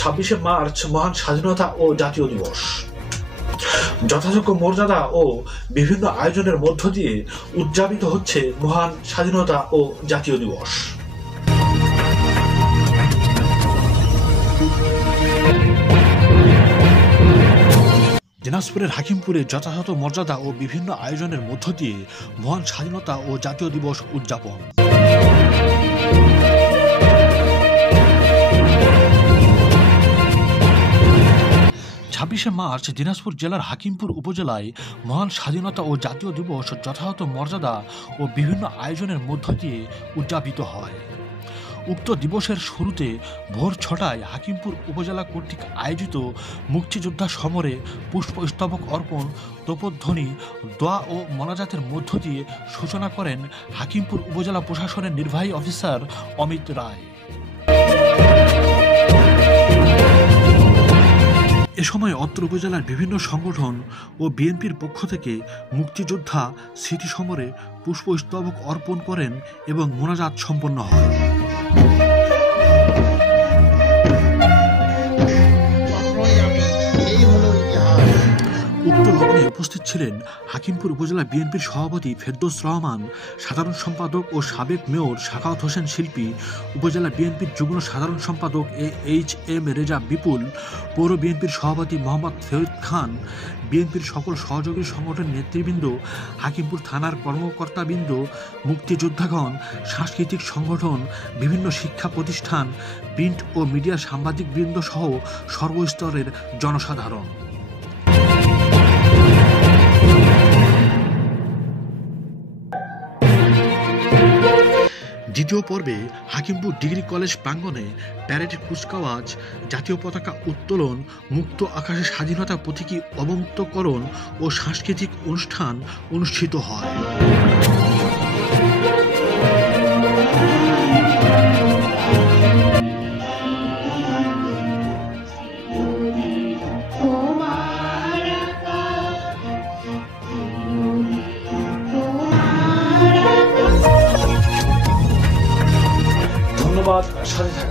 26শে March মহান স্বাধীনতা ও জাতীয় দিবস। যথাযোগ্য মর্যাদা ও বিভিন্ন আয়োজনের মধ্য দিয়ে উদযাপিত হচ্ছে মহান স্বাধীনতা ও জাতীয় দিবস। দিনাজপুরের হাকিমপুরে যথাযথ মর্যাদা ও বিভিন্ন আয়োজনের মধ্য দিয়ে মহান স্বাধীনতা ও জাতীয় দিবস উদযাপন। 26শে মার্চ দিনাজপুর জেলার হাকিমপুর উপজেলায় মহান স্বাধীনতা ও জাতীয় দিবস যথাযথ মর্যাদা ও বিভিন্ন আয়োজনের মধ্য দিয়ে উদযাপিত হয়। উক্ত দিবসের শুরুতে ভোর 6টায় হাকিমপুর উপজেলা কর্তৃক আয়োজিত মুক্তিযোদ্ধা সমরে পুষ্পস্তবক অর্পণ, তোপধ্বনি, দোয়া ও মোনাজাতের মধ্য দিয়ে সূচনা করেন হাকিমপুর উপজেলা প্রশাসনের নির্বাহী অফিসার অমিত রায়। এ সময় অত্র উপজেলার বিভিন্ন সংগঠন ও বিএনপির পক্ষ থেকে মুক্তিযোদ্ধা স্মৃতি সমরে পুষ্পস্তবক অর্পণ করেন এবং মোনাজাত সম্পন্ন হয়। উক্ত লগ্নে উপস্থিত ছিলেন হাকিমপুর উপজেলা বিএনপির সভাপতি ফেরদৌস রহমান, সাধারণ সম্পাদক ও সাবেক মেয়র সাখাওয়াত হোসেন শিল্পী, উপজেলা বিএনপির যুগ্ম সাধারণ সম্পাদক এইচ.এম. রেজা বিপুল, পৌর বিএনপির সভাপতি মোহাম্মদ ফেরুদ খান, বিএনপির সকল সহযোগী সংগঠনের নেতৃবৃন্দ, হাকিমপুর থানার কর্মকর্তাবৃন্দ, মুক্তিযোদ্ধাগণ, সাংস্কৃতিক সংগঠন, বিভিন্ন শিক্ষা প্রতিষ্ঠান, প্রিন্ট ও মিডিয়ার সাংবাদিকবৃন্দ সহ সর্বস্তরের জনসাধারণ। দ্বিতীয় পর্বে হাকিমপুর ডিগ্রি কলেজ প্রাঙ্গণে প্যারেড কুচকাওয়াজ, জাতীয় পতাকা উত্তোলন, মুক্ত আকাশে স্বাধীনতা প্রতীকী অবমুক্তকরণ ও সাংস্কৃতিক অনুষ্ঠান অনুষ্ঠিত হয়। ধন্যবাদ, সাথে থাকুন।